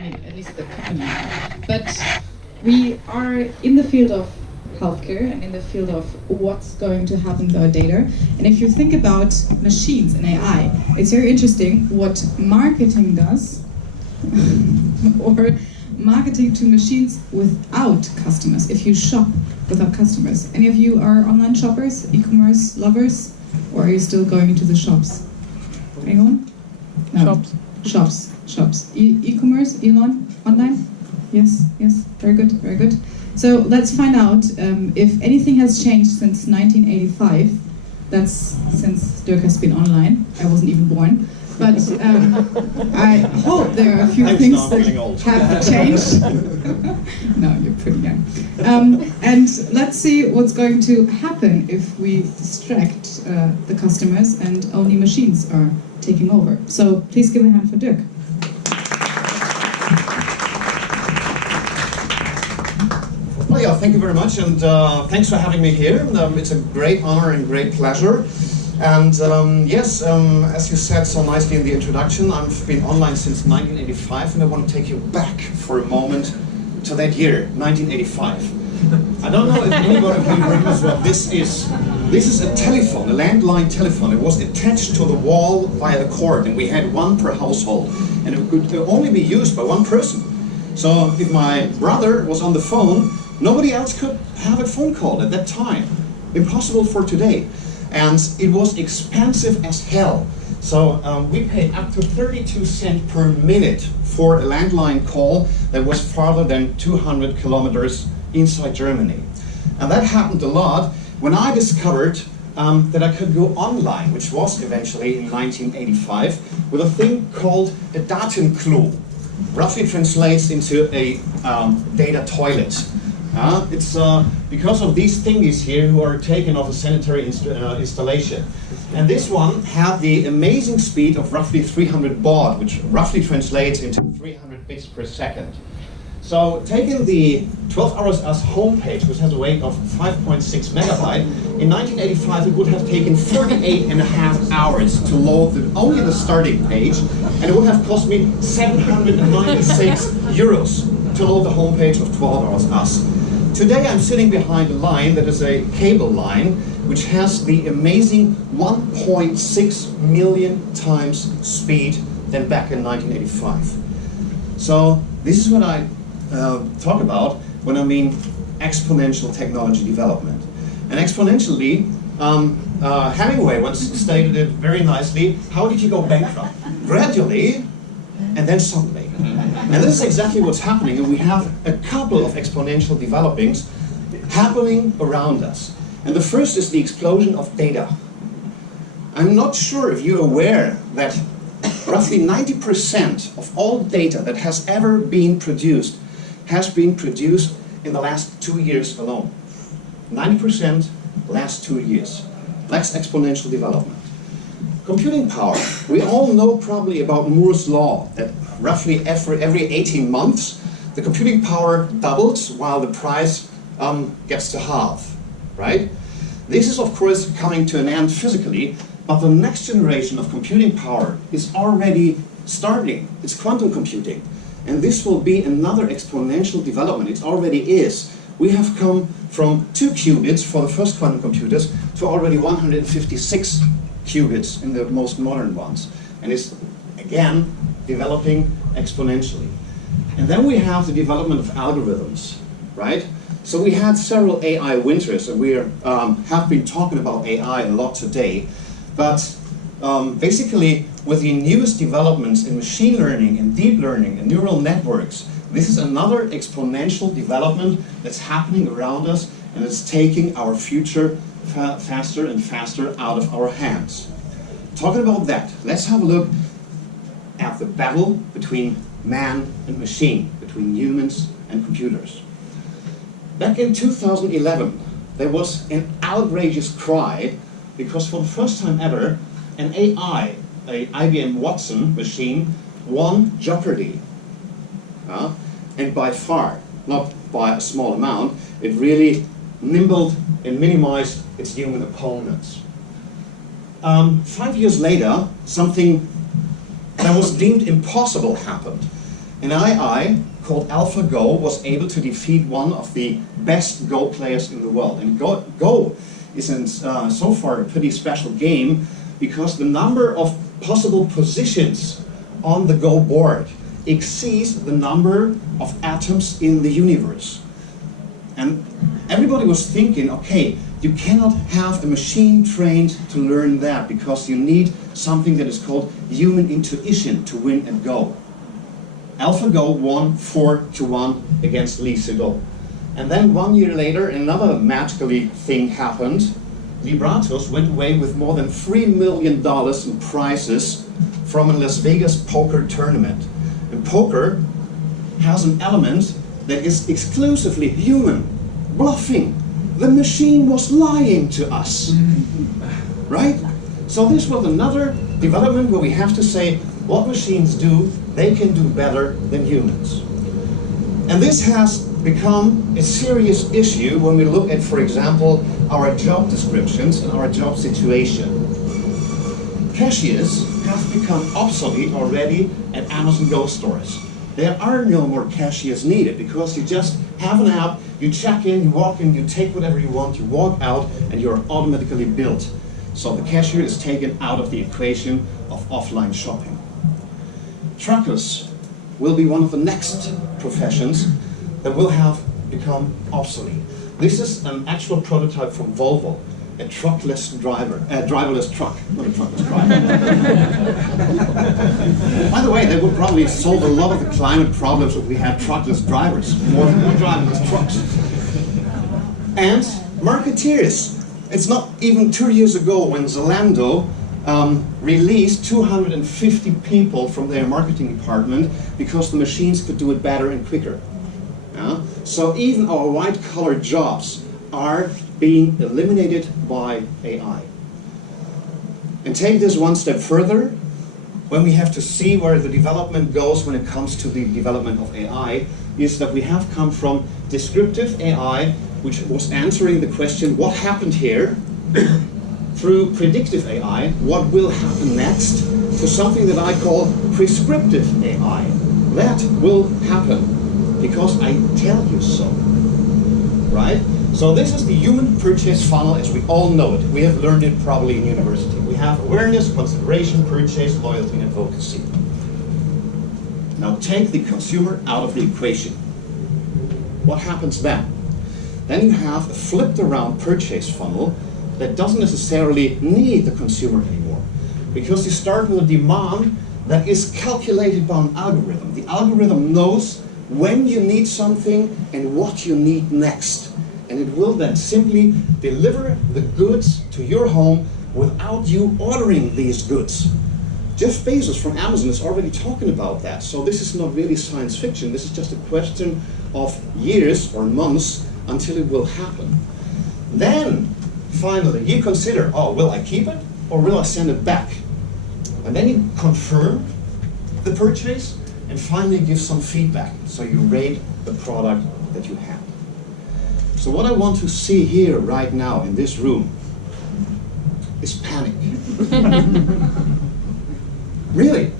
I mean, at least the company. But we are in the field of healthcare and in the field of what's going to happen with our data. And if you think about machines and AI, it's very interesting what marketing does or marketing to machines without customers, if you shop without customers. Any of you are online shoppers, e-commerce lovers, or are you still going to the shops? Anyone? No. Shops. E-commerce, Elon, online? Yes, very good, very good. So let's find out if anything has changed since 1985. That's since Dirk has been online. I wasn't even born. But I hope there are a few things that have changed. No, you're pretty young. And let's see what's going to happen if we distract the customers and only machines are taking over. So please give a hand for Dirk. Well, yeah, thank you very much, and thanks for having me here. It's a great honor and great pleasure. And yes, as you said so nicely in the introduction, I've been online since 1985, and I want to take you back for a moment to that year, 1985. I don't know if anybody can remember what this is. This is a telephone, a landline telephone. It was attached to the wall via a cord, and we had one per household, and it could only be used by one person. So if my brother was on the phone, nobody else could have a phone call at that time. Impossible for today. And it was expensive as hell. So we paid up to 32 cents per minute for a landline call that was farther than 200 kilometers inside Germany. And that happened a lot when I discovered that I could go online, which was eventually in 1985, with a thing called a Datenklo. Roughly translates into a data toilet. It's because of these thingies here who are taken off a sanitary installation. And this one had the amazing speed of roughly 300 baud, which roughly translates into 300 bits per second. So taking the 12 Hours Us homepage, which has a weight of 5.6 megabyte, in 1985 it would have taken 48.5 hours to load only the starting page, and it would have cost me 796 euros to load the homepage of 12 Hours Us. Today I'm sitting behind a line that is a cable line which has the amazing 1.6 million times speed than back in 1985. So this is what I talk about when I mean exponential technology development. And exponentially, Hemingway once stated it very nicely, how did you go bankrupt? Gradually, and then suddenly. And this is exactly what's happening, and we have a couple of exponential developings happening around us. And the first is the explosion of data. I'm not sure if you're aware that roughly 90% of all data that has ever been produced has been produced in the last 2 years alone. 90% last 2 years. That's exponential development. Computing power. We all know probably about Moore's law, that roughly every 18 months the computing power doubles while the price gets to half, right? This is of course coming to an end physically, but the next generation of computing power is already starting. It's quantum computing. And this will be another exponential development. It already is. We have come from 2 qubits for the first quantum computers to already 156 qubits in the most modern ones. And it's, again, developing exponentially. And then we have the development of algorithms, right? So we had several AI winters, and we have been talking about AI a lot today. But basically, with the newest developments in machine learning and deep learning and neural networks, this is another exponential development that's happening around us, and it's taking our future faster and faster out of our hands. Talking about that, let's have a look at the battle between man and machine, between humans and computers. Back in 2011, there was an outrageous cry because for the first time ever, an AI, a IBM Watson machine, won Jeopardy. And by far, not by a small amount, it really nimbled and minimized its human opponents. 5 years later, something that was deemed impossible happened. an AI called AlphaGo was able to defeat one of the best Go players in the world. And Go isn't so far a pretty special game because the number of possible positions on the Go board exceeds the number of atoms in the universe. And everybody was thinking, okay, you cannot have a machine trained to learn that because you need something that is called human intuition to win at Go. AlphaGo won 4-1 against Lee Sedol. And then 1 year later, another magically thing happened. Libratos went away with more than $3 million in prizes from a Las Vegas poker tournament. And poker has an element that is exclusively human, bluffing. The machine was lying to us, right? So this was another development where we have to say what machines do, they can do better than humans. And this has become a serious issue when we look at, for example, our job descriptions and our job situation. Cashiers have become obsolete already at Amazon Go stores. There are no more cashiers needed because you just have an app, you check in, you walk in, you take whatever you want, you walk out, and you're automatically billed. So the cashier is taken out of the equation of offline shopping. Truckers will be one of the next professions that will have become obsolete. This is an actual prototype from Volvo, a truckless driverless truck, not a truckless driver. By the way, they would probably solve a lot of the climate problems if we had truckless drivers, more driverless trucks. And marketeers. It's not even 2 years ago when Zalando released 250 people from their marketing department because the machines could do it better and quicker. So even our white-collar jobs are being eliminated by AI. And take this one step further, when we have to see where the development goes when it comes to the development of AI, is that we have come from descriptive AI, which was answering the question, what happened here, through predictive AI, what will happen next, to something that I call prescriptive AI. That will happen, because I tell you so, right? So this is the human purchase funnel as we all know it. We have learned it probably in university. We have awareness, consideration, purchase, loyalty, and advocacy. Now take the consumer out of the equation. What happens then? Then you have a flipped around purchase funnel that doesn't necessarily need the consumer anymore. Because you start with a demand that is calculated by an algorithm. The algorithm knows when you need something and what you need next. And it will then simply deliver the goods to your home without you ordering these goods. Jeff Bezos from Amazon is already talking about that. So this is not really science fiction. This is just a question of years or months until it will happen. Then, finally, you consider, oh, will I keep it or will I send it back? And then you confirm the purchase and finally give some feedback. So you rate the product that you have. So what I want to see here right now in this room is panic. Really.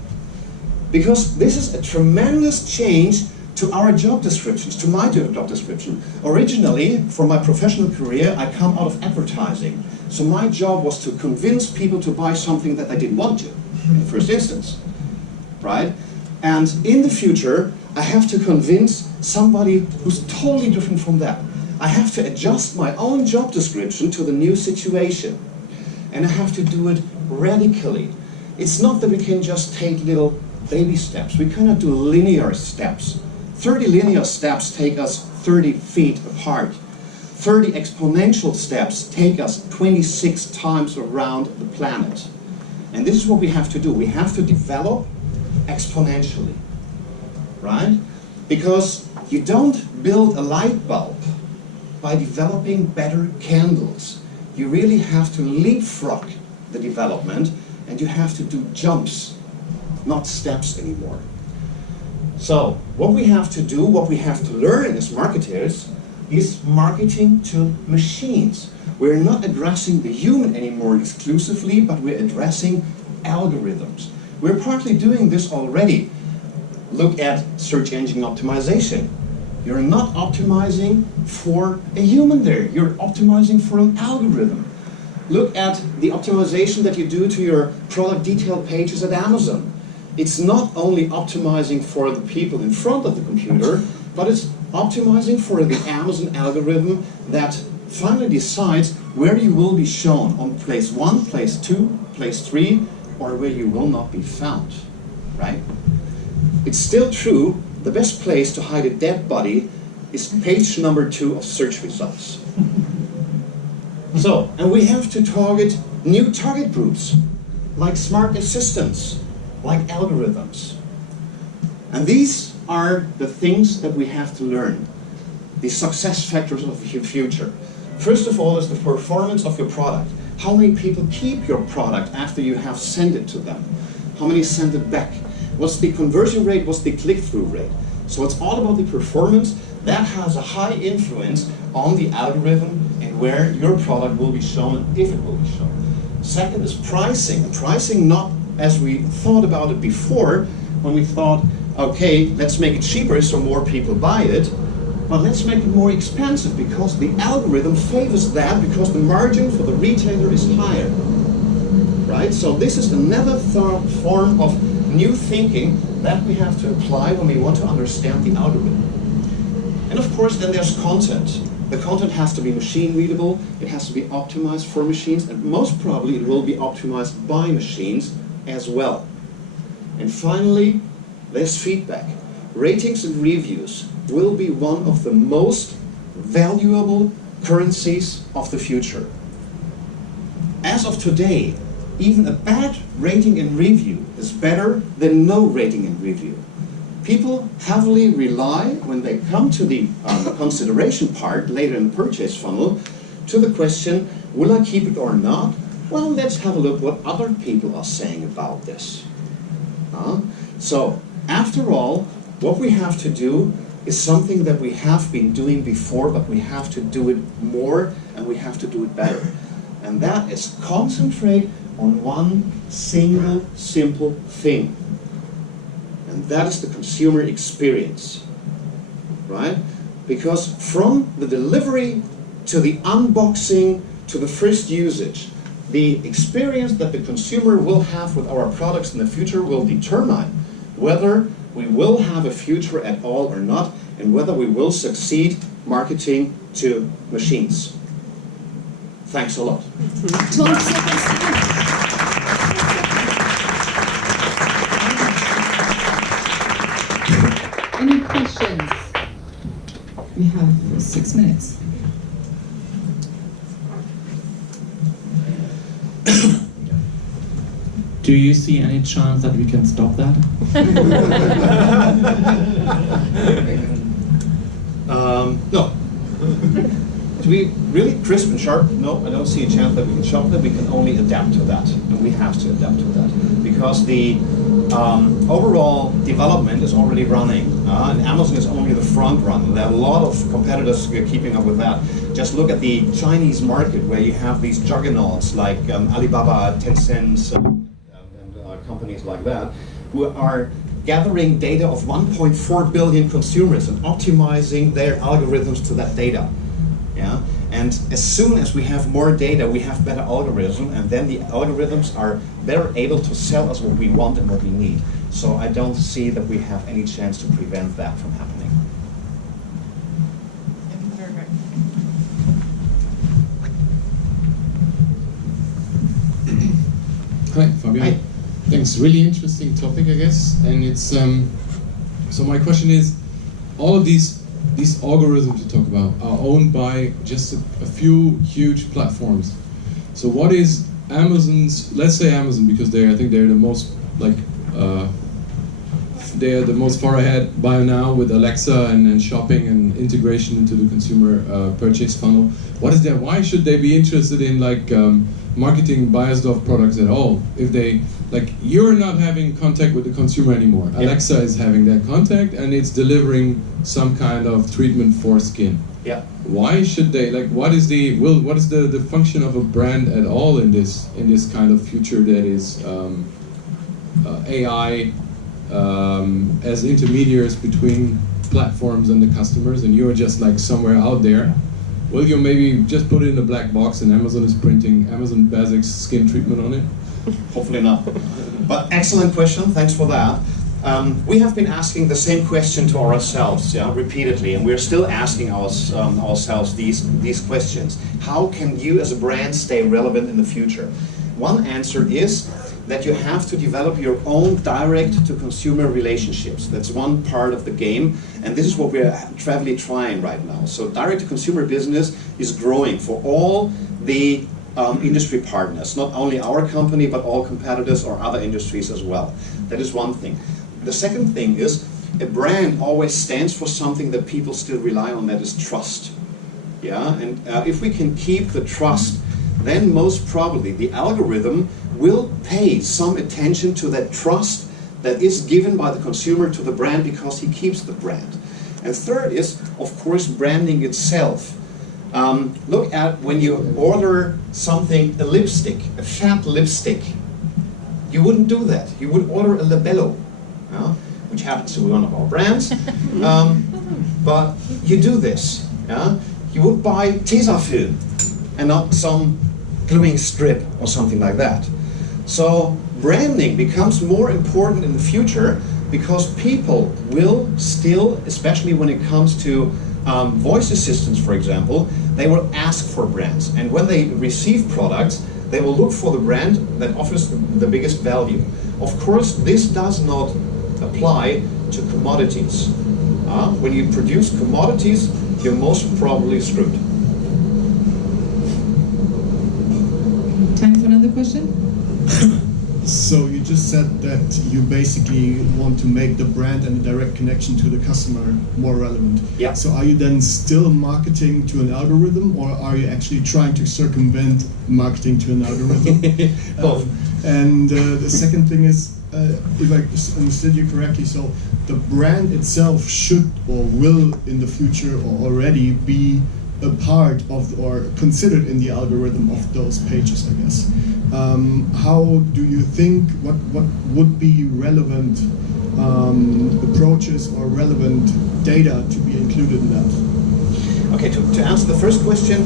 Because this is a tremendous change to our job descriptions, to my job description. Originally, for my professional career, I come out of advertising. So my job was to convince people to buy something that they didn't want to, in the first instance, right? And in the future, I have to convince somebody who's totally different from that. I have to adjust my own job description to the new situation. And I have to do it radically. It's not that we can just take little baby steps. We cannot do linear steps. 30 linear steps take us 30 feet apart. 30 exponential steps take us 26 times around the planet. And this is what we have to do. We have to develop exponentially, right? Because you don't build a light bulb by developing better candles. You really have to leapfrog the development, and you have to do jumps, not steps anymore. So what we have to do, what we have to learn as marketers, is marketing to machines. We're not addressing the human anymore exclusively, but we're addressing algorithms. We're partly doing this already. Look at search engine optimization. You're not optimizing for a human there. You're optimizing for an algorithm. Look at the optimization that you do to your product detail pages at Amazon. It's not only optimizing for the people in front of the computer, but it's optimizing for the Amazon algorithm that finally decides where you will be shown on place 1, place 2, place 3, or where you will not be found, right? It's still true, the best place to hide a dead body is page number 2 of search results. So, and we have to target new target groups, like smart assistants, like algorithms. And these are the things that we have to learn, the success factors of the future. First of all is the performance of your product. How many people keep your product after you have sent it to them? How many send it back? What's the conversion rate? What's the click-through rate? So it's all about the performance. That has a high influence on the algorithm and where your product will be shown and if it will be shown. Second is pricing. Pricing not as we thought about it before, when we thought, okay, let's make it cheaper so more people buy it, but let's make it more expensive because the algorithm favors that because the margin for the retailer is higher, right? So this is another form of new thinking that we have to apply when we want to understand the algorithm. And of course, then there's content. The content has to be machine readable, it has to be optimized for machines, and most probably it will be optimized by machines as well. And finally, there's feedback. Ratings and reviews will be one of the most valuable currencies of the future. As of today, even a bad rating and review is better than no rating and review. People heavily rely, when they come to the consideration part later in the purchase funnel, to the question, will I keep it or not? Well, let's have a look what other people are saying about this. So, after all, what we have to do is something that we have been doing before, but we have to do it more and we have to do it better. And that is concentrate on one single, simple thing. And that is the consumer experience, right? Because from the delivery to the unboxing to the first usage, the experience that the consumer will have with our products in the future will determine whether we will have a future at all or not, and whether we will succeed marketing to machines. Thanks a lot. 12 seconds. Any questions? We have 6 minutes. Do you see any chance that we can stop that? No. To be really crisp and sharp, no, I don't see a chance that we can stop that. We can only adapt to that, and we have to adapt to that. Because the overall development is already running, and Amazon is only the front run. There are a lot of competitors keeping up with that. Just look at the Chinese market, where you have these juggernauts like Alibaba, Tencent, and companies like that, who are gathering data of 1.4 billion consumers and optimizing their algorithms to that data. Yeah? And as soon as we have more data, we have better algorithms, and then the algorithms are better able to sell us what we want and what we need. So I don't see that we have any chance to prevent that from happening. Hi, Fabio. Hi. Thanks. Really interesting topic, I guess. And it's so my question is, all of these algorithms you talk about are owned by just a few huge platforms. So what is Amazon's? Let's say Amazon, because I think they're the most they're the most far ahead by now with Alexa and shopping and integration into the consumer purchase funnel. What is that? Why should they be interested in marketing Beiersdorf products at all? If they, you're not having contact with the consumer anymore. Yeah. Alexa is having that contact and it's delivering some kind of treatment for skin. Yeah. Why should they, what is the function of a brand at all in this kind of future that is AI as intermediaries between platforms and the customers, and you're just like somewhere out there, will you maybe just put it in a black box and Amazon is printing Amazon Basics skin treatment on it? Hopefully not. But excellent question, thanks for that. We have been asking the same question to ourselves, repeatedly, and we're still asking ourselves these questions. How can you as a brand stay relevant in the future? One answer is that you have to develop your own direct-to-consumer relationships. That's one part of the game, and this is what we're heavily trying right now. So direct-to-consumer business is growing for all the industry partners, not only our company, but all competitors or other industries as well. That is one thing. The second thing is, a brand always stands for something that people still rely on, that is trust. Yeah, and if we can keep the trust, then most probably the algorithm will pay some attention to that trust that is given by the consumer to the brand because he keeps the brand. And third is, of course, branding itself. Look at when you order something, a lipstick, a fat lipstick. You wouldn't do that. You would order a Labello, which happens to be one of our brands. But you do this. You would buy Tesafilm and not some gluing strip or something like that. So branding becomes more important in the future because people will still, especially when it comes to voice assistants, for example, they will ask for brands. And when they receive products, they will look for the brand that offers the biggest value. Of course, this does not apply to commodities. When you produce commodities, you're most probably screwed. Time for another question? So you just said that you basically want to make the brand and the direct connection to the customer more relevant. Yeah. So are you then still marketing to an algorithm, or are you actually trying to circumvent marketing to an algorithm? Both. The second thing is, if I understood you correctly, so the brand itself should or will in the future or already be a part of or considered in the algorithm of those pages, I guess. How do you think, what would be relevant approaches or relevant data to be included in that? Okay, to answer the first question,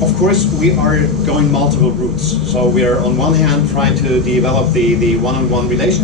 of course we are going multiple routes. So we are on one hand trying to develop the one-on-one relationship